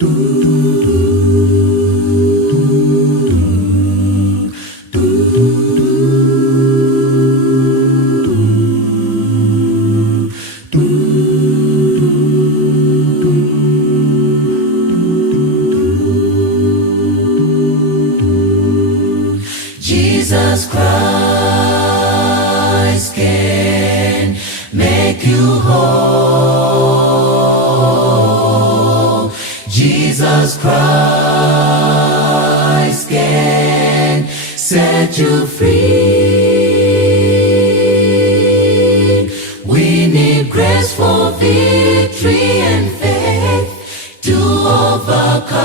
Jesus Christ can make you whole. Jesus Christ can set you free. We need grace for victory and faith to overcome.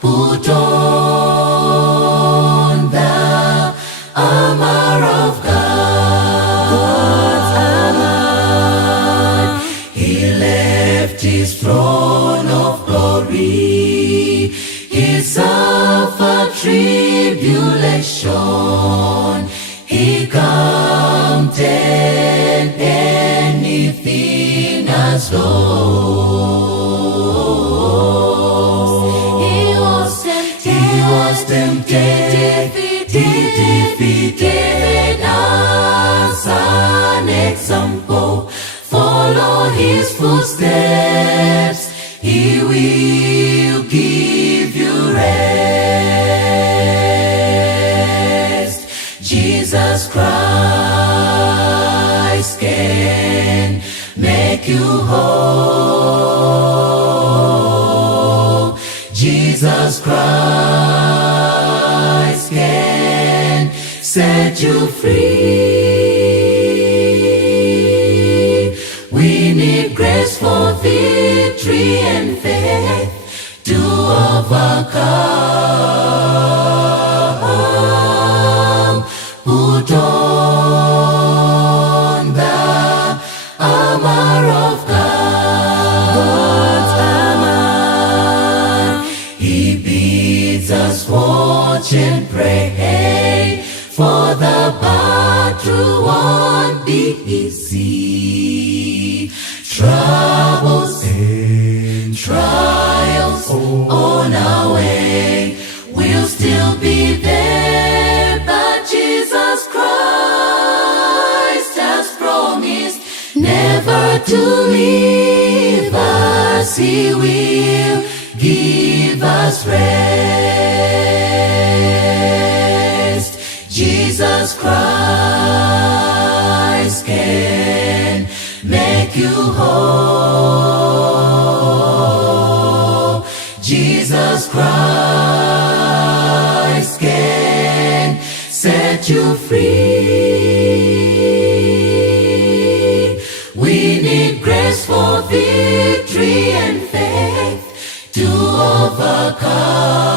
Put on the armor of God. God's armor. He left his throne of glory. He suffered tribulation. He counted anything as loss. He was tempted, defeated as an example. Follow his footsteps, he will give you rest. Jesus Christ can make you whole. Jesus Christ can set you free. We need grace for victory and faith to overcome. Put on the armor of God. God's armor. He bids us watch and pray, for the battle won't be easy. Troubles and trials on our way will still be there, but Jesus Christ has promised never to leave us. He will give us rest. Jesus Christ can make you whole. Jesus Christ can set you free. We need grace for victory and faith to overcome.